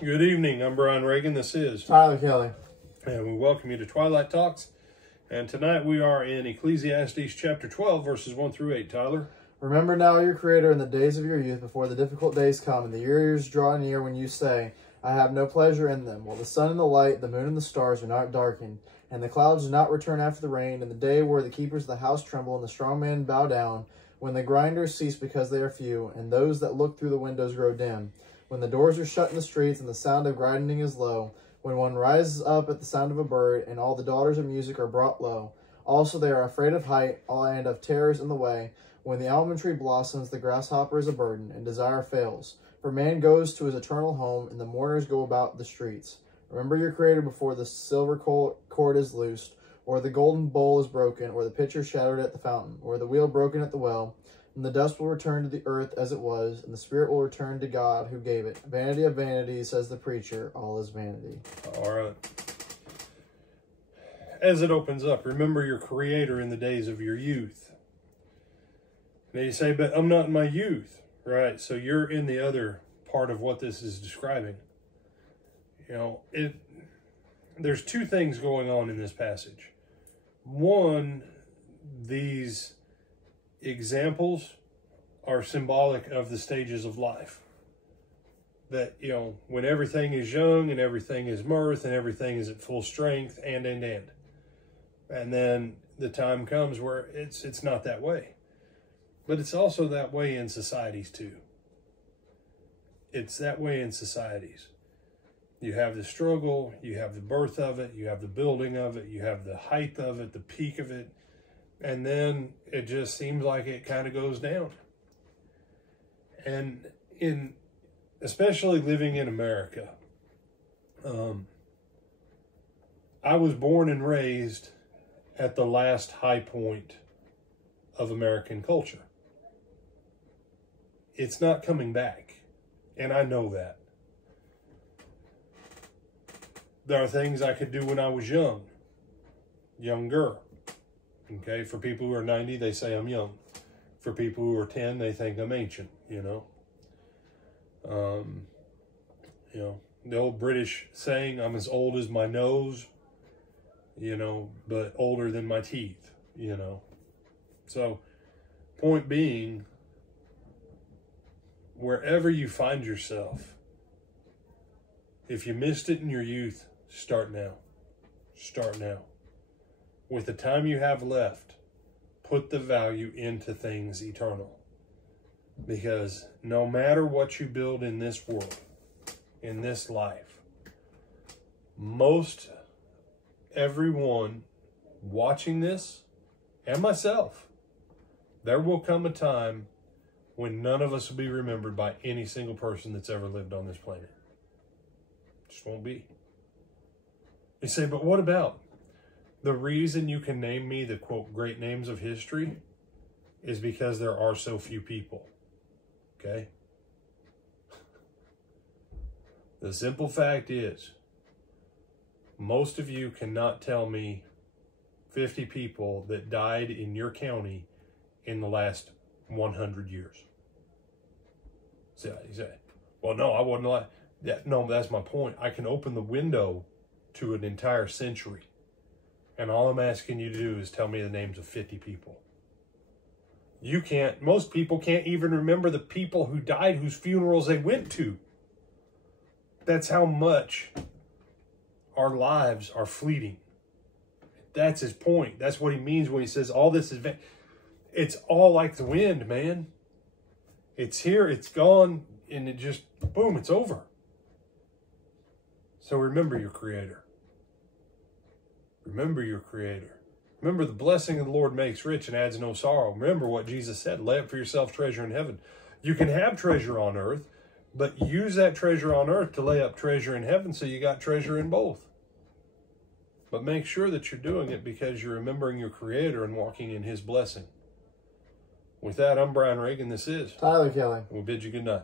Good evening. I'm Brian Reagan. This is Tyler Kelly. And we welcome you to Twilight Talks. And tonight we are in Ecclesiastes chapter 12, verses 1 through 8. Tyler? Remember now your Creator in the days of your youth, before the difficult days come, and the years draw near when you say, I have no pleasure in them. While the sun and the light, the moon and the stars are not darkened, and the clouds do not return after the rain, and the day where the keepers of the house tremble, and the strong men bow down, when the grinders cease because they are few, and those that look through the windows grow dim, when the doors are shut in the streets, and the sound of grinding is low, when one rises up at the sound of a bird, and all the daughters of music are brought low. Also they are afraid of height, and of terrors in the way. When the almond tree blossoms, the grasshopper is a burden, and desire fails. For man goes to his eternal home, and the mourners go about the streets. Remember your Creator before the silver cord is loosed, or the golden bowl is broken, or the pitcher shattered at the fountain, or the wheel broken at the well. And the dust will return to the earth as it was, and the spirit will return to God who gave it. Vanity of vanities, says the preacher, all is vanity. All right. As it opens up, remember your Creator in the days of your youth. Now you say, but I'm not in my youth. Right, so you're in the other part of what this is describing. You know, there's two things going on in this passage. One, these examples are symbolic of the stages of life. That, you know, when everything is young and everything is mirth and everything is at full strength and then the time comes where it's not that way. But it's also that way in societies too. It's that way in societies. You have the struggle, you have the birth of it, you have the building of it, you have the height of it, the peak of it, and then it just seems like it kind of goes down. And especially living in America, I was born and raised at the last high point of American culture. It's not coming back, and I know that. There are things I could do when I was younger. Okay, for people who are 90, they say I'm young. For people who are 10, they think I'm ancient, you know. You know, the old British saying, I'm as old as my nose, you know, but older than my teeth, you know. So, point being, wherever you find yourself, if you missed it in your youth, start now. Start now. With the time you have left, put the value into things eternal. Because no matter what you build in this world, in this life, most everyone watching this, and myself, there will come a time when none of us will be remembered by any single person that's ever lived on this planet. Just won't be. You say, but what about the reason you can name me the, quote, great names of history is because there are so few people. Okay? The simple fact is, most of you cannot tell me 50 people that died in your county in the last 100 years. So you say, well, no, I wouldn't like that. No, that's my point. I can open the window to an entire century. And all I'm asking you to do is tell me the names of 50 people. You can't, most people can't even remember the people who died whose funerals they went to. That's how much our lives are fleeting. That's his point. That's what he means when he says all this is, it's all like the wind, man. It's here, it's gone, and it just, boom, it's over. So remember your Creator. Remember your Creator. Remember the blessing of the Lord makes rich and adds no sorrow. Remember what Jesus said, lay up for yourself treasure in heaven. You can have treasure on earth, but use that treasure on earth to lay up treasure in heaven so you got treasure in both. But make sure that you're doing it because you're remembering your Creator and walking in His blessing. With that, I'm Brian Reagan. This is Tyler Kelly. We'll bid you good night.